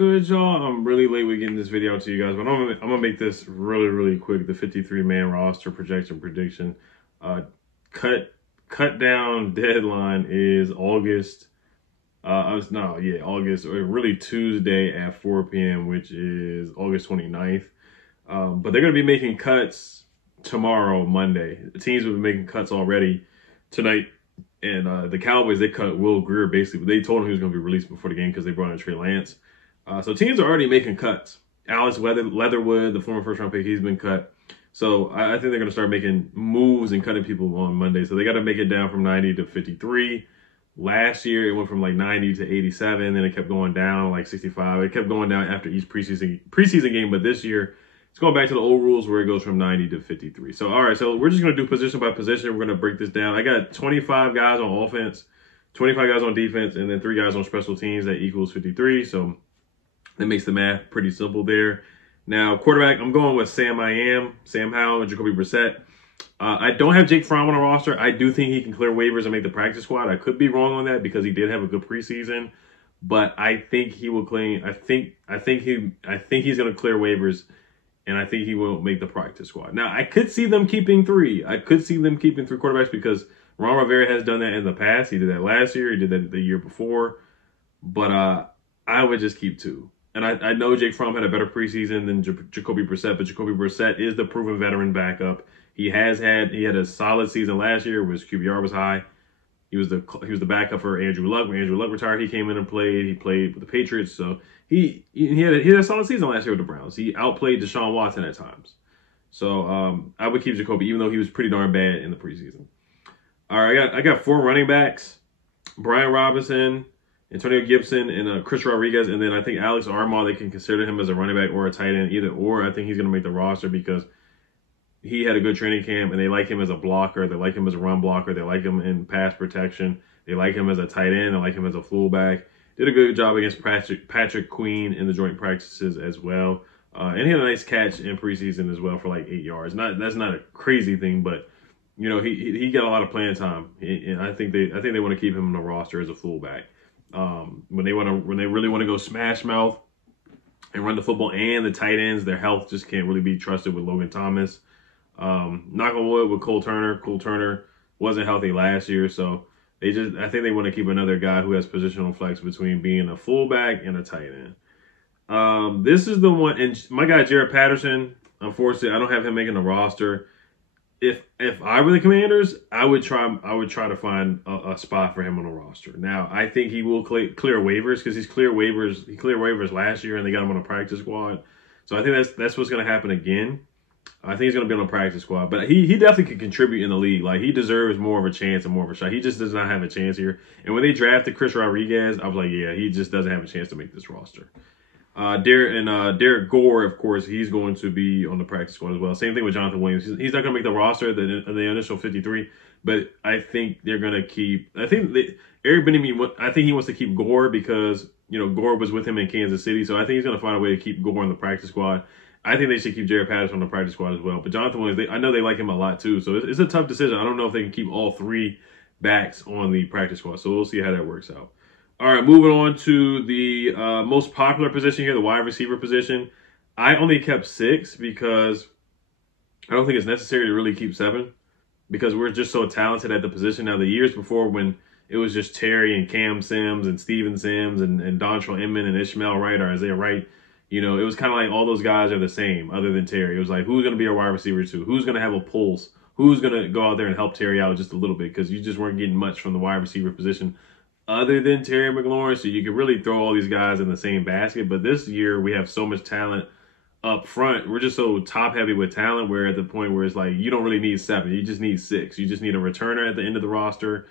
good, y'all? I'm really late with getting this video out to you guys, but I'm gonna make this really quick. The 53-man roster projection prediction. Cut down deadline is August. August, or really Tuesday at 4 p.m., which is August 29th. But they're gonna be making cuts tomorrow, Monday. The teams will be making cuts already tonight. And the Cowboys, they cut Will Grier, basically. They told him he was going to be released before the game because they brought in Trey Lance. So teams are already making cuts. Alex Leatherwood, the former first-round pick, he's been cut. So I think they're going to start making moves and cutting people on Monday. So they got to make it down from 90 to 53. Last year, it went from like 90 to 87. Then it kept going down like 65. It kept going down after each preseason game. But this year, it's going back to the old rules where it goes from 90 to 53. So, all right, so we're just going to do position by position. We're going to break this down. I got 25 guys on offense, 25 guys on defense, and then 3 guys on special teams. That equals 53. So that makes the math pretty simple there. Now, quarterback, I'm going with Sam Howell, and Jacoby Brissett. I don't have Jake Fromm on the roster. I do think he can clear waivers and make the practice squad. I could be wrong on that because he did have a good preseason, but I think he will clean. I think he's going to clear waivers. And I think he will make the practice squad. Now, I could see them keeping 3. I could see them keeping 3 quarterbacks because Ron Rivera has done that in the past. He did that last year. He did that the year before. But I would just keep 2. And I know Jake Fromm had a better preseason than Jacoby Brissett, but Jacoby Brissett is the proven veteran backup. He had a solid season last year. His QBR was high. He was the backup for Andrew Luck. When Andrew Luck retired, he came in and played. He played with the Patriots, so he had a solid season last year with the Browns. He outplayed Deshaun Watson at times. So I would keep Jacoby, even though he was pretty darn bad in the preseason. All right, I got 4 running backs: Brian Robinson, Antonio Gibson, and Chris Rodriguez. And then I think Alex Armah, they can consider him as a running back or a tight end, either or. I think he's going to make the roster because he had a good training camp, and they like him as a blocker. They like him as a run blocker. They like him in pass protection. They like him as a tight end. They like him as a fullback. Did a good job against Patrick Queen in the joint practices as well. And he had a nice catch in preseason as well for like 8 yards. That's not a crazy thing, but you know he got a lot of playing time. And I think they want to keep him on the roster as a fullback. When they really want to go smash mouth and run the football, and the tight ends, their health just can't really be trusted with Logan Thomas. Knock on wood with Cole Turner. Cole Turner wasn't healthy last year, so I think they want to keep another guy who has positional flex between being a fullback and a tight end. This is the one, and my guy Jared Patterson, unfortunately, I don't have him making the roster. If I were the Commanders, I would try to find a spot for him on the roster. Now, I think he will clear waivers because he cleared waivers last year, and they got him on a practice squad. So I think that's what's going to happen again. I think he's going to be on the practice squad, but he definitely could contribute in the league. Like, he deserves more of a chance and more of a shot. He just does not have a chance here. And when they drafted Chris Rodriguez, I was like, yeah, he just doesn't have a chance to make this roster. Derek Gore, of course, he's going to be on the practice squad as well. Same thing with Jonathan Williams. He's not going to make the roster, the initial 53, but I think they're going to keep. Eric Bieniemy, I think he wants to keep Gore because Gore was with him in Kansas City, so I think he's going to find a way to keep Gore on the practice squad. I think they should keep Jared Patterson on the practice squad as well. But Jonathan Williams, I know they like him a lot too, so it's a tough decision. I don't know if they can keep all 3 backs on the practice squad, so we'll see how that works out. All right, moving on to the most popular position here, the wide receiver position. I only kept 6 because I don't think it's necessary to really keep 7 because we're just so talented at the position. Now, the years before when it was just Terry and Cam Sims and Steven Sims and Dontrell Inman and Ishmael Wright or Isaiah Wright, it was kind of like all those guys are the same other than Terry. It was like, who's going to be our wide receiver 2? Who's going to have a pulse? Who's going to go out there and help Terry out just a little bit? Because you just weren't getting much from the wide receiver position other than Terry McLaurin, so you could really throw all these guys in the same basket. But this year, we have so much talent up front. We're just so top-heavy with talent, we're at the point where it's like you don't really need 7. You just need 6. You just need a returner at the end of the roster,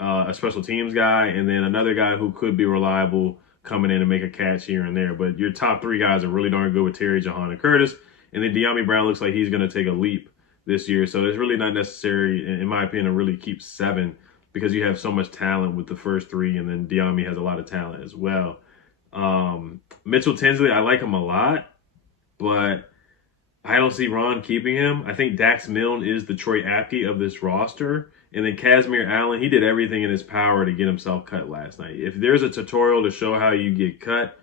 a special teams guy, and then another guy who could be reliable coming in and make a catch here and there. But your top 3 guys are really darn good with Terry, Jahan, and Curtis. And then De'Ami Brown looks like he's going to take a leap this year. So it's really not necessary, in my opinion, to really keep 7 because you have so much talent with the first 3, and then De'Ami has a lot of talent as well. Mitchell Tinsley, I like him a lot, but I don't see Ron keeping him. I think Dax Milne is the Troy Apke of this roster. And then Casimir Allen, he did everything in his power to get himself cut last night. If there's a tutorial to show how you get cut,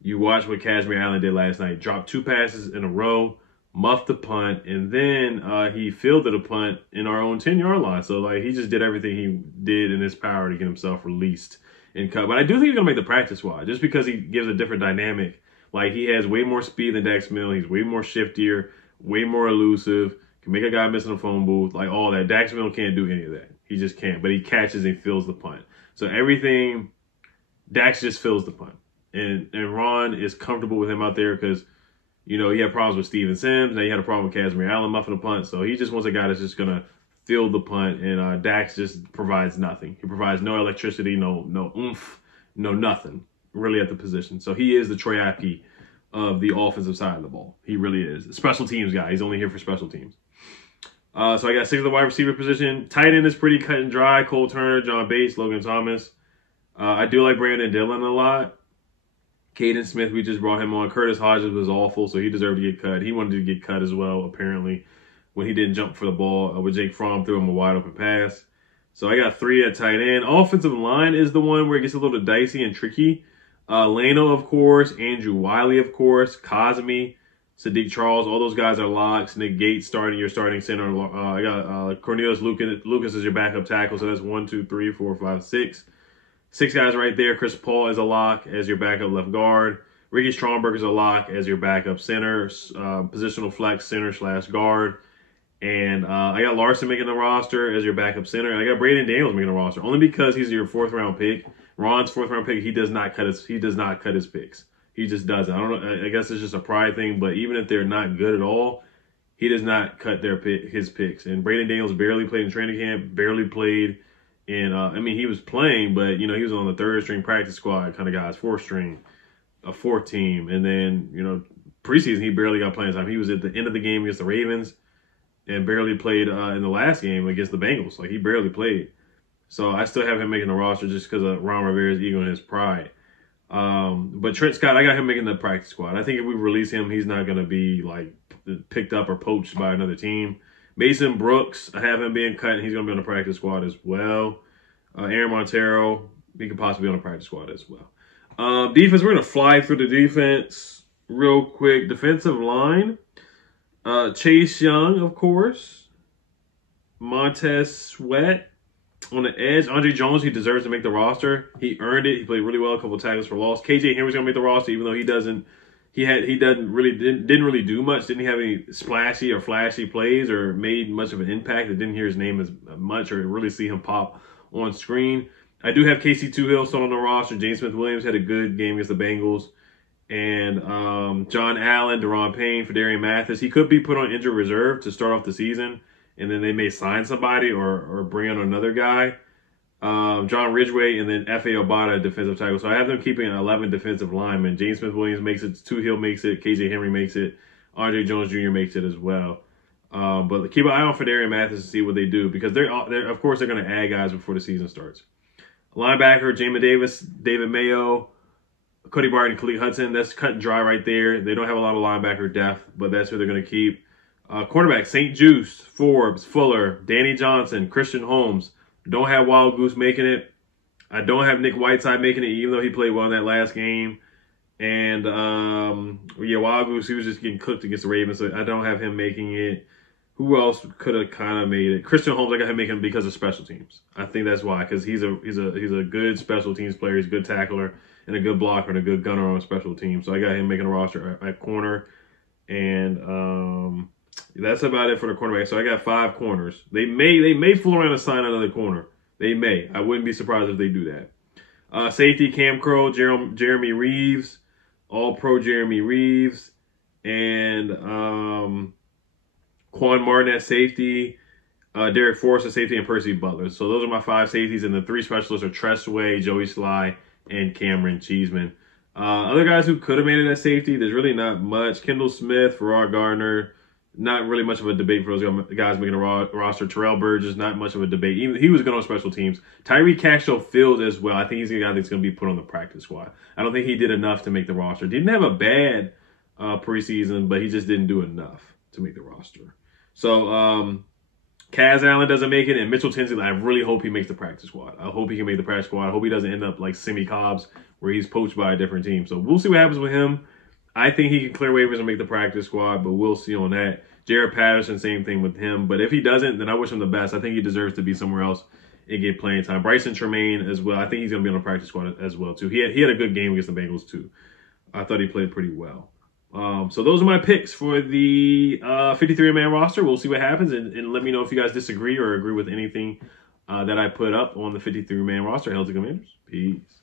You watch what Kashmir Allen did last night. Dropped 2 passes in a row, muffed the punt, and then he fielded a punt in our own 10-yard line. So, like, he just did everything he did in his power to get himself released and cut. But I do think he's going to make the practice squad just because he gives a different dynamic. Like, he has way more speed than Dax Milne. He's way more shiftier, way more elusive, can make a guy miss in a phone booth, like all that. Dax Milne can't do any of that. He just can't. But he catches and fills the punt. So everything, Dax just fills the punt. And Ron is comfortable with him out there because, you know, he had problems with Steven Sims. Now he had a problem with Kashmir Allen muffing the punt. So he just wants a guy that's just going to fill the punt. And Dax just provides nothing. He provides no electricity, no oomph, no nothing really at the position. So he is the Troy Apke of the offensive side of the ball. He really is. A special teams guy. He's only here for special teams. So I got 6 of the wide receiver position. Tight end is pretty cut and dry. Cole Turner, John Bates, Logan Thomas. I do like Brandon Dillon a lot. Caden Smith, we just brought him on. Curtis Hodges was awful, so he deserved to get cut. He wanted to get cut as well, apparently, when he didn't jump for the ball. With Jake Fromm threw him a wide open pass. So I got 3 at tight end. Offensive line is the one where it gets a little dicey and tricky. Lano, of course. Andrew Wiley, of course. Cosme, Sadiq Charles. All those guys are locks. Nick Gates starting your starting center. I got Cornelius Lucas as your backup tackle. So that's 1, 2, 3, 4, 5, 6. 6 guys right there. Chris Paul is a lock as your backup left guard. Ricky Stromberg is a lock as your backup center, positional flex center / guard. And I got Larson making the roster as your backup center. And I got Braden Daniels making the roster only because he's your 4th round pick. Ron's 4th round pick. He does not cut his picks. He just doesn't. I don't know. I guess it's just a pride thing. But even if they're not good at all, he does not cut his picks. And Braden Daniels barely played in training camp. Barely played. And, I mean, he was playing, but, you know, he was on the 3rd string practice squad kind of guys, 4th string, a 4th team. And then, you know, preseason, he barely got playing time. He was at the end of the game against the Ravens and barely played in the last game against the Bengals. Like, he barely played. So I still have him making the roster just because of Ron Rivera's ego and his pride. But Trent Scott, I got him making the practice squad. I think if we release him, he's not going to be, like, picked up or poached by another team. Mason Brooks, I have him being cut, and he's going to be on the practice squad as well. Aaron Montero, he could possibly be on the practice squad as well. Defense, we're going to fly through the defense real quick. Defensive line, Chase Young, of course. Montez Sweat on the edge. Andre Jones, he deserves to make the roster. He earned it. He played really well, a couple of tackles for loss. KJ Henry's going to make the roster, even though he didn't really do much. Didn't have any splashy or flashy plays or made much of an impact. I didn't hear his name as much or really see him pop on screen. I do have Casey Toohill still on the roster. James Smith-Williams had a good game against the Bengals. And John Allen, Deron Payne, Fedarian Mathis. He could be put on injured reserve to start off the season. And then they may sign somebody or bring on another guy. John Ridgway, and then F.A. Obata, defensive tackle. So I have them keeping 11 defensive linemen. James Smith-Williams makes it. Toohill makes it. KJ Henry makes it. Andre Jones Jr. makes it as well. But keep an eye on Fedarian Mathis to see what they do because they're of course, they're going to add guys before the season starts. Linebacker, Jamin Davis, David Mayo, Cody Barton, Khalid Hudson. That's cut and dry right there. They don't have a lot of linebacker depth, but that's who they're going to keep. Quarterback, St. Juice, Forbes, Fuller, Danny Johnson, Christian Holmes. Don't have Wild Goose making it. I don't have Nick Whiteside making it, even though he played well in that last game. And, Wild Goose, he was just getting cooked against the Ravens, so I don't have him making it. Who else could have kind of made it? Christian Holmes, I got him making it because of special teams. I think that's why, because he's a good special teams player. He's a good tackler and a good blocker and a good gunner on special teams. So I got him making a roster at corner. And that's about it for the cornerback. So I got 5 corners. They may fool around and sign another corner. They may. I wouldn't be surprised if they do that. Safety, Cam Crow, Jeremy Reeves, All-Pro Jeremy Reeves, and Quan Martin at safety, Derek Forrest at safety, and Percy Butler. So those are my 5 safeties, and the 3 specialists are Tressway, Joey Sly, and Cameron Cheeseman. Other guys who could have made it at safety, there's really not much. Kendall Smith, Farrar Gardner, not really much of a debate for those guys making a roster. Terrell Burgess, not much of a debate. Even he was good on special teams. Tyree Castro Fields as well. I think he's a guy that's going to be put on the practice squad. I don't think he did enough to make the roster. Didn't have a bad preseason, but he just didn't do enough to make the roster. So Kaz Allen doesn't make it, and Mitchell Tinsley, I really hope he makes the practice squad. I hope he can make the practice squad. I hope he doesn't end up like Simi Cobbs, where he's poached by a different team. So we'll see what happens with him. I think he can clear waivers and make the practice squad, but we'll see on that. Jared Patterson, same thing with him. But if he doesn't, then I wish him the best. I think he deserves to be somewhere else and get playing time. Bryson Tremaine as well. I think he's going to be on the practice squad as well, too. He had a good game against the Bengals, too. I thought he played pretty well. So those are my picks for the 53-man roster. We'll see what happens, and let me know if you guys disagree or agree with anything that I put up on the 53-man roster. Hail to Commanders. Peace.